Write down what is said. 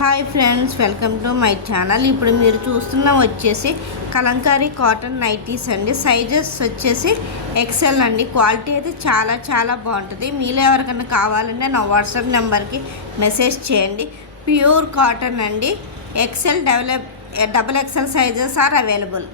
Hi friends, welcome to my channel. ఇప్పుడు మీరు చూస్తున్న వచ్చేసి కలంకారీ కాటన్ నైటీస్ అండి. సైజెస్ వచ్చేసి ఎక్సెల్ అండి. క్వాలిటీ అయితే చాలా చాలా బాగుంటుంది. మీలో ఎవరికైనా కావాలంటే నా వాట్సాప్ నెంబర్కి మెసేజ్ చేయండి. ప్యూర్ కాటన్ అండి. XL double XL sizes are available.